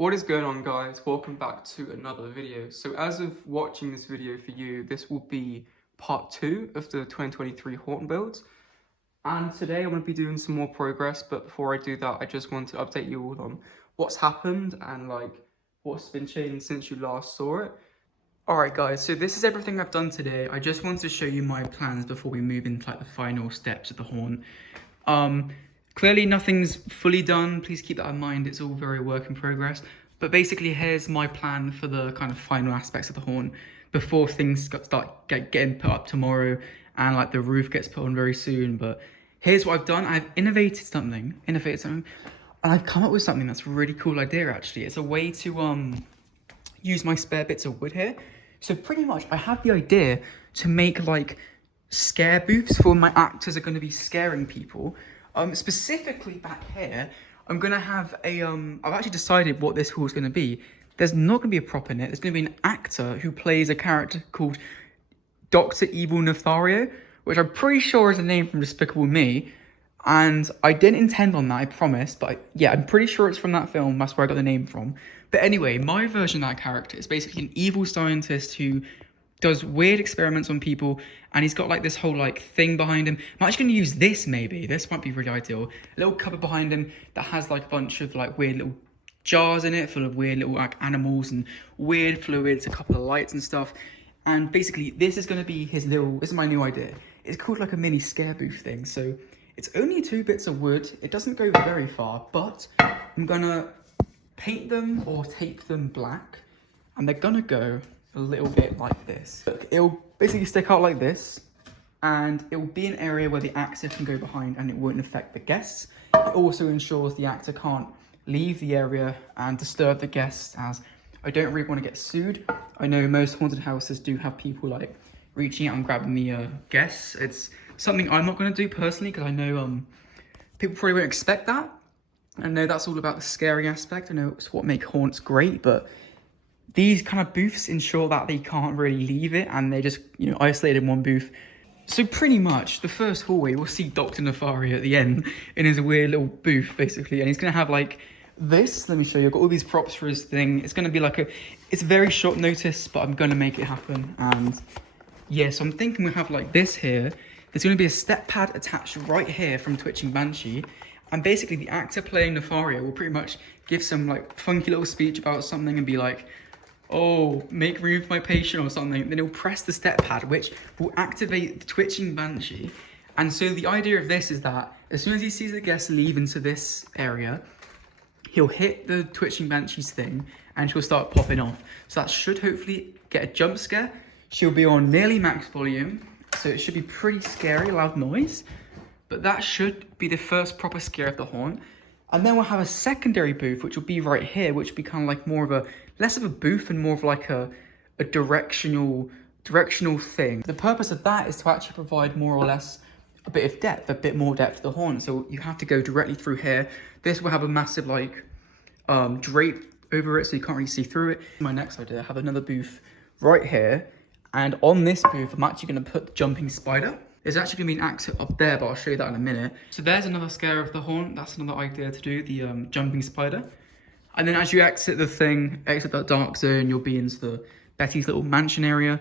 What is going on, guys? Welcome back to another video. So as of watching this video for you, this will be part 2 of the 2023 Haunt builds. And today I'm going to be doing some more progress, but before I do that, I just want to update you all on what's happened and what's been changed since you last saw it. Alright guys, so this is everything I've done today. I just wanted to show you my plans before we move into the final steps of the Haunt. Clearly nothing's fully done, please keep that in mind, it's all very work in progress. But basically here's my plan for the kind of final aspects of the Haunt before things start getting put up tomorrow and the roof gets put on very soon. But here's what I've done. I've innovated something, and I've come up with something that's a really cool idea actually. It's a way to use my spare bits of wood here. So pretty much I have the idea to make scare booths for when my actors are going to be scaring people. Specifically back here, I'm going to have a, I've actually decided what this hall is going to be. There's not going to be a prop in it. There's going to be an actor who plays a character called Dr. Evil Nethario, which I'm pretty sure is a name from Despicable Me. And I didn't intend on that, I promise. But yeah, I'm pretty sure it's from that film. That's where I got the name from. But anyway, my version of that character is basically an evil scientist who does weird experiments on people, and he's got this whole thing behind him. I'm actually going to use this maybe. This might be really ideal. A little cupboard behind him that has a bunch of weird little jars in it full of weird little animals and weird fluids, a couple of lights and stuff. And basically this is going to be this is my new idea. It's called a mini scare booth thing. So it's only 2 bits of wood. It doesn't go very far, but I'm going to paint them or tape them black, and they're going to go a little bit like this. It'll basically stick out like this, and it will be an area where the actor can go behind and it won't affect the guests. It also ensures the actor can't leave the area and disturb the guests, as I don't really want to get sued. I know most haunted houses do have people reaching out and grabbing the guests. It's something I'm not going to do personally, because I know people probably won't expect that. I know that's all about the scary aspect. I know it's what makes haunts great, but these kind of booths ensure that they can't really leave it, and they're just, isolated in one booth. So pretty much the first hallway, we'll see Dr. Nefari at the end in his weird little booth, basically. And he's going to have this. Let me show you. I've got all these props for his thing. It's going to be it's very short notice, but I'm going to make it happen. And yeah, so I'm thinking we'll have this here. There's going to be a step pad attached right here from Twitching Banshee. And basically the actor playing Nefario will pretty much give some funky little speech about something and be oh, make room for my patient or something. Then he'll press the step pad, which will activate the Twitching Banshee. And so the idea of this is that as soon as he sees the guests leave into this area, he'll hit the Twitching Banshee's thing and she'll start popping off. So that should hopefully get a jump scare. She'll be on nearly max volume, so it should be pretty scary, loud noise. But that should be the first proper scare of the Haunt. And then we'll have a secondary booth, which will be right here, which will be kind of more of less of a booth and more of a directional thing. The purpose of that is to actually provide more or less a bit more depth to the Haunt. So you have to go directly through here. This will have a massive drape over it, so you can't really see through it. My next idea, I have another booth right here. And on this booth, I'm actually going to put the jumping spider. There's actually going to be an actor up there, but I'll show you that in a minute. So there's another scare of the Haunt. That's another idea to do, the jumping spider. And then as you exit that dark zone, you'll be into Betty's little mansion area.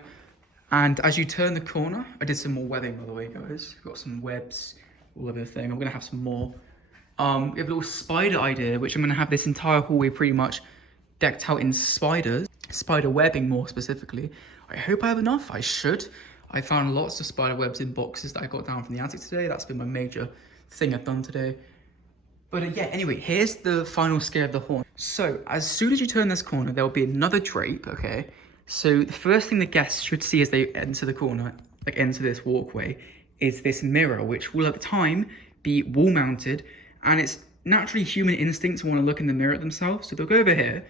And as you turn the corner, I did some more webbing, by the way, guys. Got some webs all over the thing. I'm going to have some more. We have a little spider idea, which I'm going to have this entire hallway pretty much decked out in spiders. Spider webbing, more specifically. I hope I have enough. I should. I found lots of spider webs in boxes that I got down from the attic today. That's been my major thing I've done today. But yeah, anyway, here's the final scare of the Haunt. So as soon as you turn this corner, there'll be another drape, okay? So the first thing the guests should see as they enter the corner, enter this walkway, is this mirror, which will at the time be wall mounted. And it's naturally human instinct to want to look in the mirror at themselves. So they'll go over here,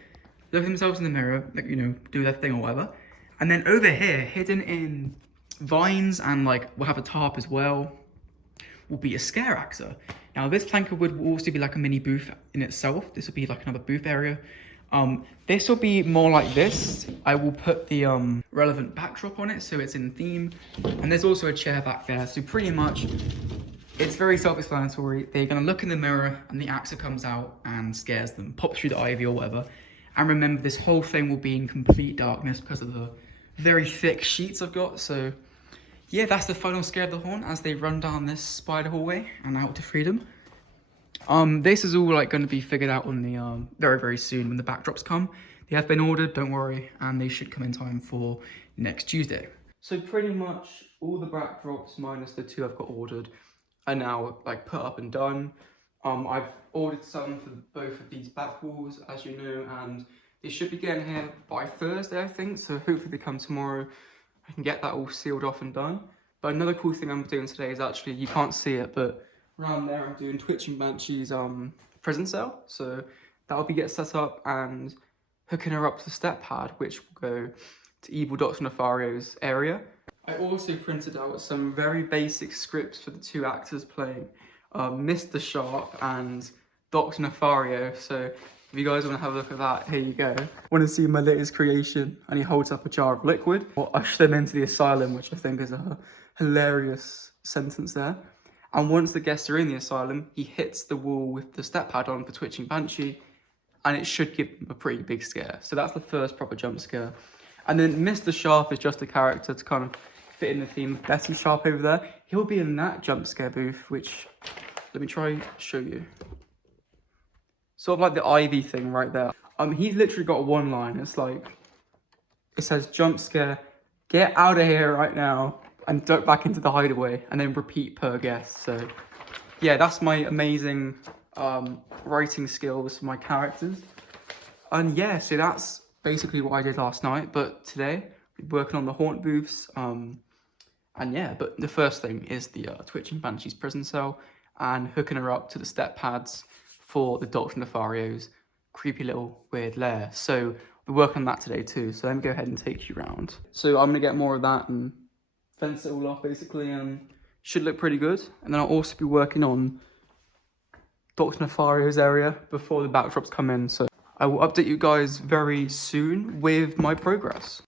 look at themselves in the mirror, do their thing or whatever. And then over here, hidden in vines and we'll have a tarp as well, will be a scare actor. Now this plank of wood will also be a mini booth in itself. This will be another booth area. This will be more like this. I will put the relevant backdrop on it so it's in theme. And there's also a chair back there. So pretty much it's very self-explanatory. They're gonna look in the mirror and the actor comes out and scares them, pops through the ivy or whatever. And remember, this whole thing will be in complete darkness because of the very thick sheets I've got. So yeah, that's the final scare of the haunt as they run down this spider hallway and out to freedom. This is all like going to be figured out on the very, very soon when the backdrops come. They have been ordered, don't worry, and they should come in time for next Tuesday. So pretty much all the backdrops minus the 2 I've got ordered are now like put up and done. I've ordered some for both of these back walls, as you know, and they should be getting here by Thursday, I think. So hopefully they come tomorrow. I can get that all sealed off and done. But another cool thing I'm doing today is actually, you can't see it, but around there I'm doing Twitching Banshee's prison cell. So that'll be get set up and hooking her up to the step pad, which will go to Evil Dr. Nefario's area. I also printed out some very basic scripts for the 2 actors playing Mr. Sharp and Dr. Nefario. So if you guys want to have a look at that, here you go. Want to see my latest creation? And he holds up a jar of liquid. Or usher them into the asylum, which I think is a hilarious sentence there. And once the guests are in the asylum, he hits the wall with the step pad on for Twitching Banshee, and it should give them a pretty big scare. So that's the first proper jump scare. And then Mr. Sharp is just a character to kind of fit in the theme of Betty Sharp over there. He'll be in that jump scare booth, which, let me try to show you. Sort of like the Ivy thing right there. He's literally got one line. It's like, it says jump scare, get out of here right now, and duck back into the hideaway, and then repeat per guest. So yeah, that's my amazing writing skills for my characters. And yeah, so that's basically what I did last night. But today, we're working on the haunt booths. And yeah, but the first thing is the Twitching Banshee's prison cell and hooking her up to the step pads for the Dr. Nefario's creepy little weird lair. So we're working on that today too. So let me go ahead and take you around. So I'm gonna get more of that and fence it all off basically, and should look pretty good. And then I'll also be working on Dr. Nefario's area before the backdrops come in. So I will update you guys very soon with my progress.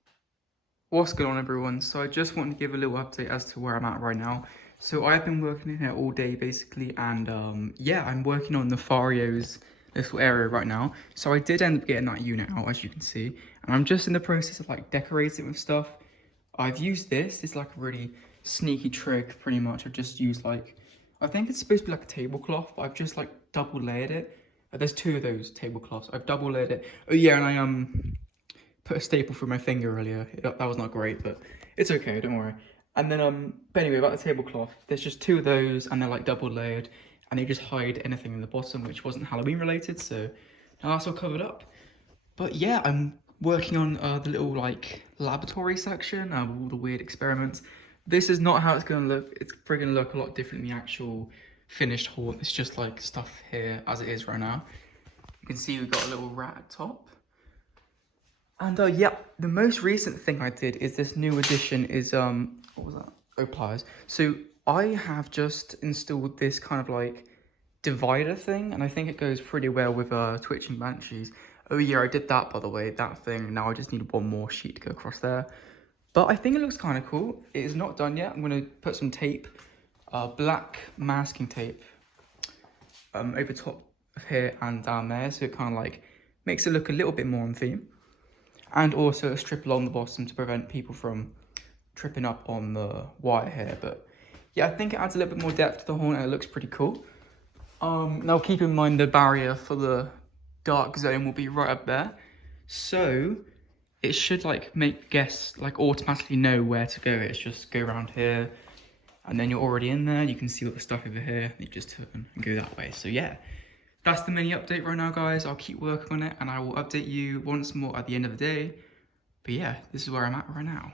What's going on, everyone? So I just wanted to give a little update as to where I'm at right now. So I've been working in here all day basically, and yeah, I'm working on Nefario's little area right now. So I did end up getting that unit out, as you can see, and I'm just in the process of like decorating with stuff. I've used this. It's like a really sneaky trick, pretty much. I've just used like, I think it's supposed to be like a tablecloth, but I've just like double layered it. There's 2 of those tablecloths. I've double layered it. Oh yeah, and I put a staple through my finger earlier. That was not great, but it's okay, don't worry. And then but anyway, about the tablecloth, there's just 2 of those, and they're like double layered, and they just hide anything in the bottom which wasn't Halloween related. So now that's all covered up. But yeah, I'm working on the little like laboratory section with all the weird experiments. This is not how it's gonna look. It's probably gonna look a lot different than the actual finished haunt. It's just like stuff here as it is right now. You can see we've got a little rat at top. And yeah, the most recent thing I did is this new addition is what was that? Oh, pliers. So I have just installed this kind of like divider thing, and I think it goes pretty well with Twitching Banshees. Oh yeah, I did that, by the way, that thing. Now I just need 1 more sheet to go across there. But I think it looks kind of cool. It is not done yet. I'm going to put some tape, black masking tape, over top of here and down there. So it kind of like makes it look a little bit more on theme. And also a strip along the bottom to prevent people from tripping up on the wire here. But yeah, I think it adds a little bit more depth to the haunt, and it looks pretty cool. Now keep in mind the barrier for the dark zone will be right up there, so it should like make guests like automatically know where to go. It's just go around here, and then you're already in there. You can see all the stuff over here. You just turn and go that way. So yeah, that's the mini update right now, guys. I'll keep working on it, and I will update you once more at the end of the day. But yeah, this is where I'm at right now.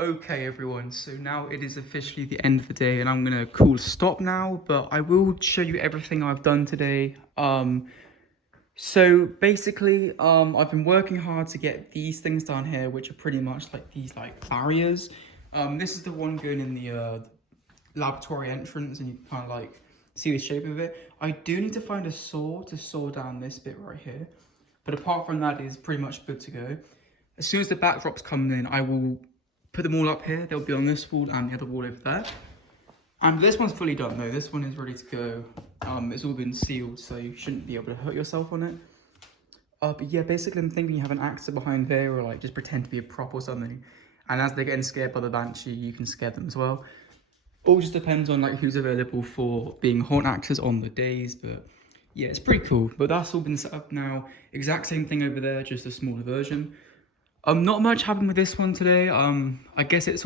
Okay, everyone, so now it is officially the end of the day, and I'm gonna call stop now, but I will show you everything I've done today. So basically, I've been working hard to get these things down here, which are pretty much like these like barriers. This is the one going in the laboratory entrance, and you can kind of like see the shape of it. I do need to find a saw to saw down this bit right here, but apart from that, it's pretty much good to go. As soon as the backdrops come in, I will put them all up here. They'll be on this wall and the other wall over there. And this one's fully done though. This one is ready to go. It's all been sealed, so you shouldn't be able to hurt yourself on it. But yeah, basically I'm thinking you have an actor behind there, or like just pretend to be a prop or something. And as they're getting scared by the Banshee, you can scare them as well. All just depends on like who's available for being haunt actors on the days, but yeah, it's pretty cool. But that's all been set up now. Exact same thing over there, just a smaller version. Not much happened with this one today. I guess it's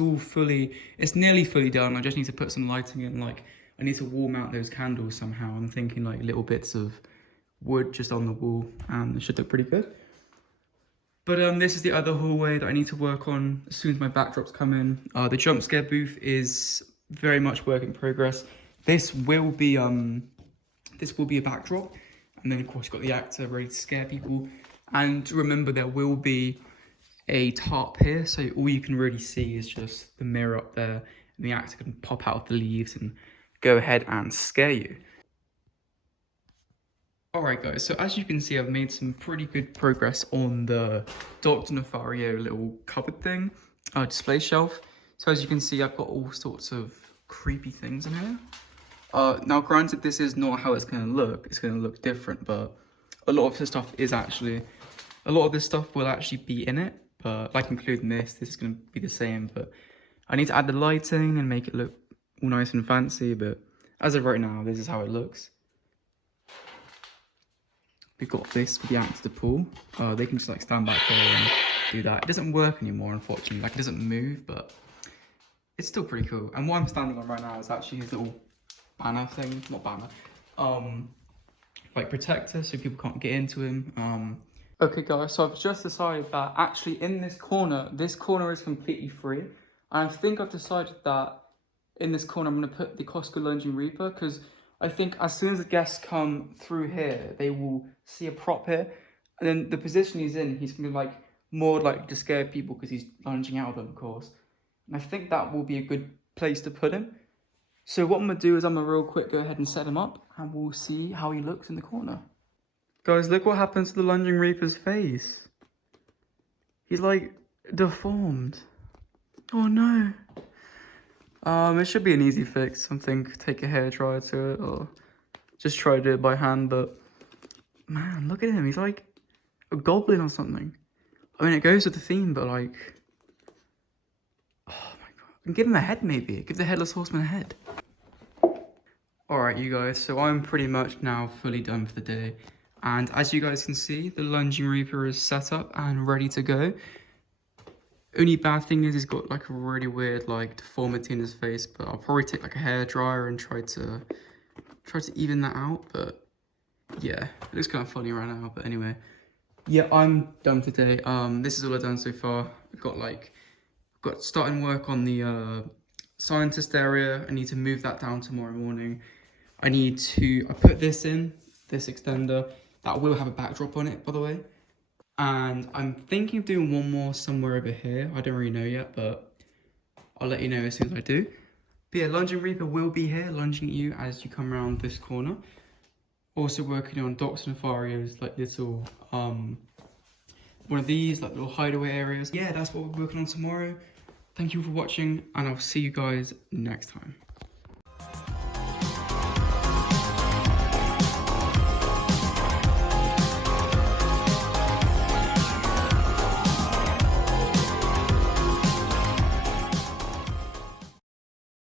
nearly fully done. I just need to put some lighting in, like I need to wall mount those candles somehow. I'm thinking like little bits of wood just on the wall, and it should look pretty good. But this is the other hallway that I need to work on as soon as my backdrops come in. The jump scare booth is very much work in progress. This will be a backdrop, and then of course you've got the actor ready to scare people. And remember, there will be a tarp here, so all you can really see is just the mirror up there, and the actor can pop out of the leaves and go ahead and scare you. Alright guys, so as you can see, I've made some pretty good progress on the Dr. Nefario little cupboard thing, display shelf. So as you can see, I've got all sorts of creepy things in here. Now granted, this is not how it's going to look, it's going to look different, but a lot of this stuff will actually be in it, but like including this is going to be the same, but I need to add the lighting and make it look all nice and fancy, but as of right now, this is how it looks. We've got this for the actors to pull. They can just like stand back there and do that. It doesn't work anymore, unfortunately. Like it doesn't move, but it's still pretty cool. And what I'm standing on right now is actually his little banner thing, not banner, like protector, so people can't get into him. Okay guys, so I've just decided that actually in this corner is completely free. And I think I've decided that in this corner I'm going to put the Costco Lunging Reaper, because I think as soon as the guests come through here, they will see a prop here. And then the position he's in, he's going to be like more likely to scare people because he's lunging out of them, of course. And I think that will be a good place to put him. So what I'm going to do is I'm going to real quick go ahead and set him up, and we'll see how he looks in the corner. Guys, look what happens to the Lunging Reaper's face. He's like deformed. Oh no. It should be an easy fix. Something, take a hairdryer to it, or just try to do it by hand. But man, look at him. He's like a goblin or something. I mean, it goes with the theme, but like, oh my god. And give him a head, maybe. Give the Headless Horseman a head. Alright, you guys. So I'm pretty much now fully done for the day. And as you guys can see, the Lunging Reaper is set up and ready to go. Only bad thing is he's got like a really weird like deformity in his face, but I'll probably take like a hairdryer and try to even that out. But yeah, it looks kind of funny right now. But anyway, yeah, I'm done today. This is all I've done so far. I've got starting work on the scientist area. I need to move that down tomorrow morning. I put this in, this extender. That will have a backdrop on it, by the way. And I'm thinking of doing one more somewhere over here. I don't really know yet, but I'll let you know as soon as I do. But yeah, Lunging Reaper will be here, lunging at you as you come around this corner. Also working on Dr. Nefario's like little, one of these, like little hideaway areas. Yeah, that's what we're working on tomorrow. Thank you for watching, and I'll see you guys next time.